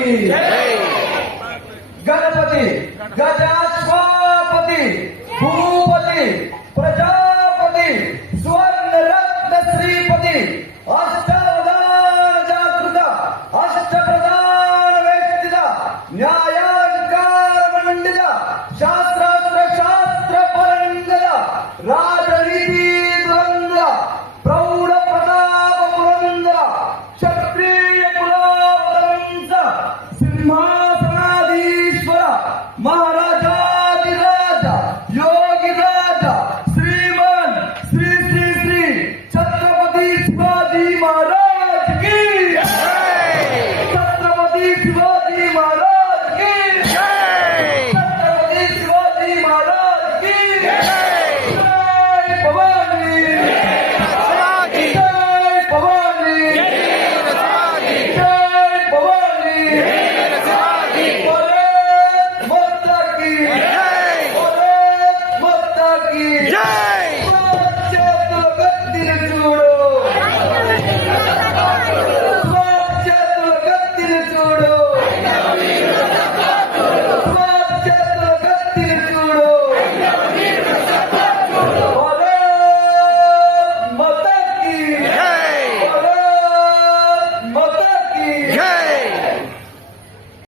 की गणपती गजाश्वापती भूपती प्रजापती स्वर्णरत्न श्रीपती अष्टावधान जागृता अष्टप्रधान व्यक्तीला न्यायाधिकार मंडिला शास्त्रास्त्र शास्त्र परंगला राजनीती द्वंद्वला प्रौढ प्रताप पुरंदरा क्षत्रिय कुलावतांचा सिंहासनाधीश्वरा महाराजाधिराजा योगी राजा श्रीमान श्री श्री श्री छत्रपती शिवाजी महाराज की छत्रपती शिवाजी